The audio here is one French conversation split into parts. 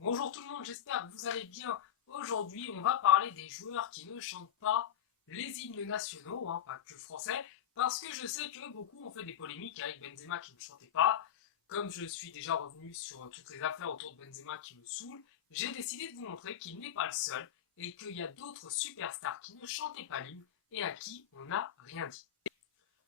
Bonjour tout le monde, j'espère que vous allez bien. Aujourd'hui, on va parler des joueurs qui ne chantent pas les hymnes nationaux, pas que français, parce que je sais que beaucoup ont fait des polémiques avec Benzema qui ne chantait pas. Comme je suis déjà revenu sur toutes les affaires autour de Benzema qui me saoulent, j'ai décidé de vous montrer qu'il n'est pas le seul et qu'il y a d'autres superstars qui ne chantaient pas l'hymne et à qui on n'a rien dit.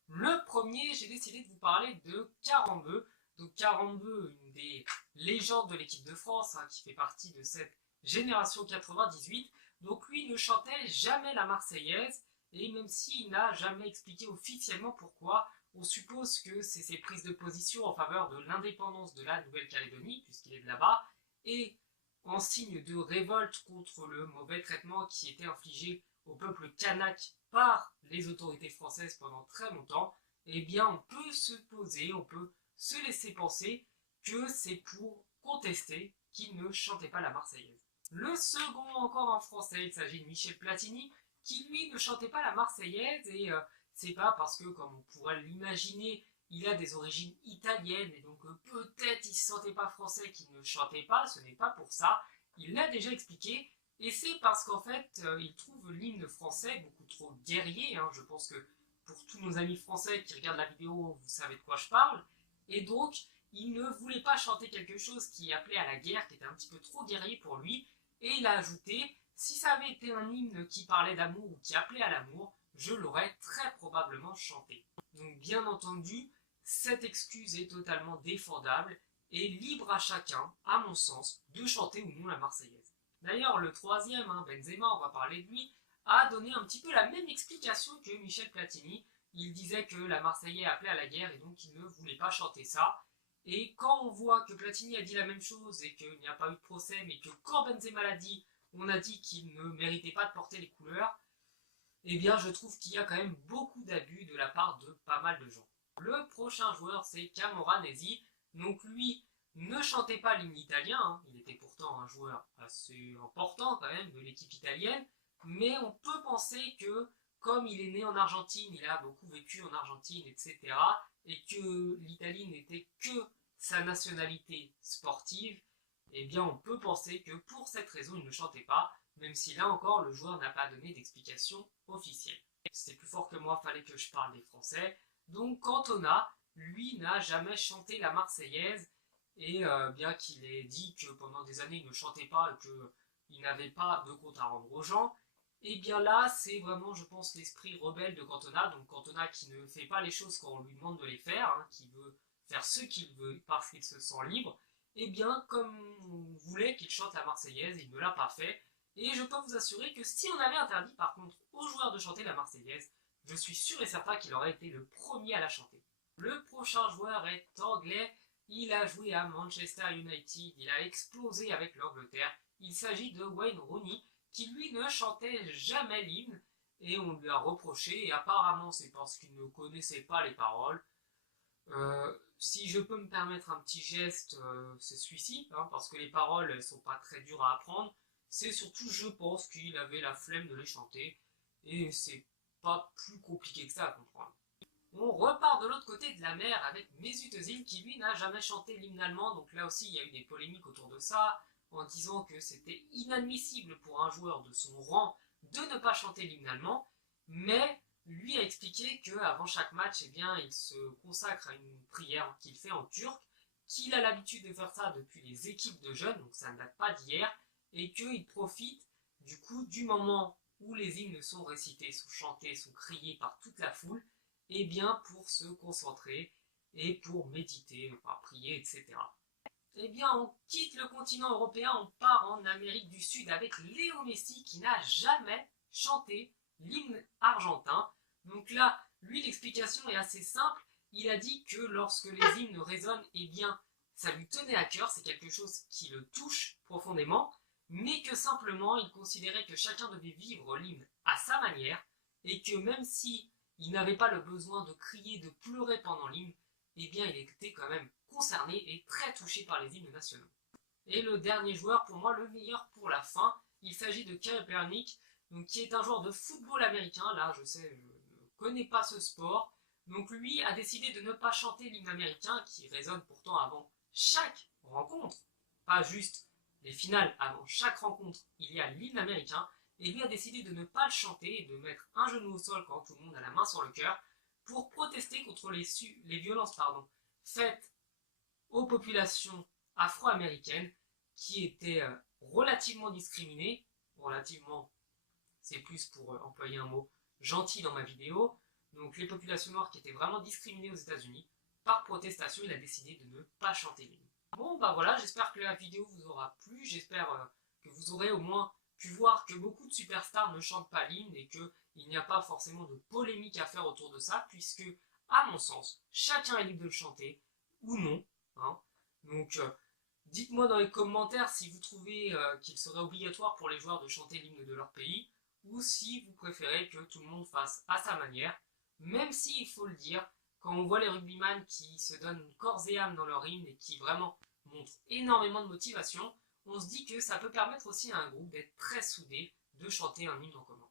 Le premier, j'ai décidé de vous parler de Karembeu. Donc Karembeu, une des légendes de l'équipe de France, qui fait partie de cette génération 98. Donc lui ne chantait jamais la Marseillaise, et même s'il n'a jamais expliqué officiellement pourquoi, on suppose que c'est ses prises de position en faveur de l'indépendance de la Nouvelle-Calédonie, puisqu'il est de là-bas, et en signe de révolte contre le mauvais traitement qui était infligé au peuple kanak par les autorités françaises pendant très longtemps, eh bien on peut se poser, on peut se laisser penser que c'est pour contester qu'il ne chantait pas la Marseillaise. Le second, encore en français, il s'agit de Michel Platini, qui lui ne chantait pas la Marseillaise, et c'est pas parce que, comme on pourrait l'imaginer, il a des origines italiennes, et donc peut-être il ne se sentait pas français qu'il ne chantait pas, ce n'est pas pour ça, il l'a déjà expliqué, et c'est parce qu'en fait, il trouve l'hymne français beaucoup trop guerrier, je pense que pour tous nos amis français qui regardent la vidéo, vous savez de quoi je parle, et donc il ne voulait pas chanter quelque chose qui appelait à la guerre, qui était un petit peu trop guerrier pour lui, et il a ajouté, si ça avait été un hymne qui parlait d'amour ou qui appelait à l'amour, je l'aurais très probablement chanté. Donc bien entendu, cette excuse est totalement défendable et libre à chacun, à mon sens, de chanter ou non la Marseillaise. D'ailleurs, le troisième, Benzema, on va parler de lui, a donné un petit peu la même explication que Michel Platini. Il disait que la Marseillaise appelait à la guerre et donc il ne voulait pas chanter ça. Et quand on voit que Platini a dit la même chose et qu'il n'y a pas eu de procès, mais que quand Benzema l'a dit, on a dit qu'il ne méritait pas de porter les couleurs, eh bien je trouve qu'il y a quand même beaucoup d'abus de la part de pas mal de gens. Le prochain joueur, c'est Camoranesi. Donc lui ne chantait pas l'hymne italien, il était pourtant un joueur assez important quand même de l'équipe italienne, mais on peut penser que comme il est né en Argentine, il a beaucoup vécu en Argentine, etc., et que l'Italie n'était que sa nationalité sportive, eh bien on peut penser que pour cette raison il ne chantait pas, même si là encore le joueur n'a pas donné d'explication officielle. C'était plus fort que moi, fallait que je parle des Français. Donc Cantona, lui, n'a jamais chanté la Marseillaise, et bien qu'il ait dit que pendant des années il ne chantait pas et qu'il n'avait pas de compte à rendre aux gens, et bien là c'est vraiment, je pense, l'esprit rebelle de Cantona, donc Cantona qui ne fait pas les choses quand on lui demande de les faire, qui veut faire ce qu'il veut parce qu'il se sent libre, et bien comme on voulait qu'il chante la Marseillaise, il ne l'a pas fait, et je peux vous assurer que si on avait interdit par contre aux joueurs de chanter la Marseillaise, je suis sûr et certain qu'il aurait été le premier à la chanter. Le prochain joueur est anglais, il a joué à Manchester United, il a explosé avec l'Angleterre, il s'agit de Wayne Rooney, qui lui ne chantait jamais l'hymne, et on lui a reproché, et apparemment c'est parce qu'il ne connaissait pas les paroles. Si je peux me permettre un petit geste, c'est celui-ci, parce que les paroles elles sont pas très dures à apprendre, c'est surtout je pense qu'il avait la flemme de les chanter, et c'est pas plus compliqué que ça à comprendre. On repart de l'autre côté de la mer avec Mesut Özil qui lui n'a jamais chanté l'hymne allemand, donc là aussi il y a eu des polémiques autour de ça, en disant que c'était inadmissible pour un joueur de son rang de ne pas chanter l'hymne allemand, mais lui a expliqué qu'avant chaque match, eh bien, il se consacre à une prière qu'il fait en turc, qu'il a l'habitude de faire ça depuis les équipes de jeunes, donc ça ne date pas d'hier, et qu'il profite du coup du moment où les hymnes sont récités, sont chantés, sont criés par toute la foule, et bien pour se concentrer et pour méditer, prier, etc. Eh bien, on quitte le continent européen, on part en Amérique du Sud avec Léo Messi qui n'a jamais chanté l'hymne argentin. Donc là, lui, l'explication est assez simple. Il a dit que lorsque les hymnes résonnent, eh bien, ça lui tenait à cœur, c'est quelque chose qui le touche profondément, mais que simplement, il considérait que chacun devait vivre l'hymne à sa manière, et que même si il n'avait pas le besoin de crier, de pleurer pendant l'hymne, eh bien il était quand même concerné et très touché par les hymnes nationaux. Et le dernier joueur, pour moi le meilleur pour la fin, il s'agit de Kaepernick, qui est un joueur de football américain. Là je sais, je ne connais pas ce sport, donc lui a décidé de ne pas chanter l'hymne américain qui résonne pourtant avant chaque rencontre, pas juste les finales avant chaque rencontre, il y a l'hymne américain, et lui a décidé de ne pas le chanter et de mettre un genou au sol quand tout le monde a la main sur le cœur pour protester contre les violences faites aux populations afro-américaines qui étaient relativement discriminées, relativement, c'est plus pour employer un mot gentil dans ma vidéo, donc les populations noires qui étaient vraiment discriminées aux États-Unis. Par protestation, il a décidé de ne pas chanter l'hymne. Bon bah voilà, j'espère que la vidéo vous aura plu, j'espère que vous aurez au moins pu voir que beaucoup de superstars ne chantent pas l'hymne et qu'il n'y a pas forcément de polémique à faire autour de ça, puisque, à mon sens, chacun est libre de le chanter, ou non. Hein. Donc dites-moi dans les commentaires si vous trouvez qu'il serait obligatoire pour les joueurs de chanter l'hymne de leur pays, ou si vous préférez que tout le monde fasse à sa manière, même si, il faut le dire, quand on voit les rugbyman qui se donnent corps et âme dans leur hymne et qui vraiment montrent énormément de motivation, on se dit que ça peut permettre aussi à un groupe d'être très soudé, de chanter un hymne en commun.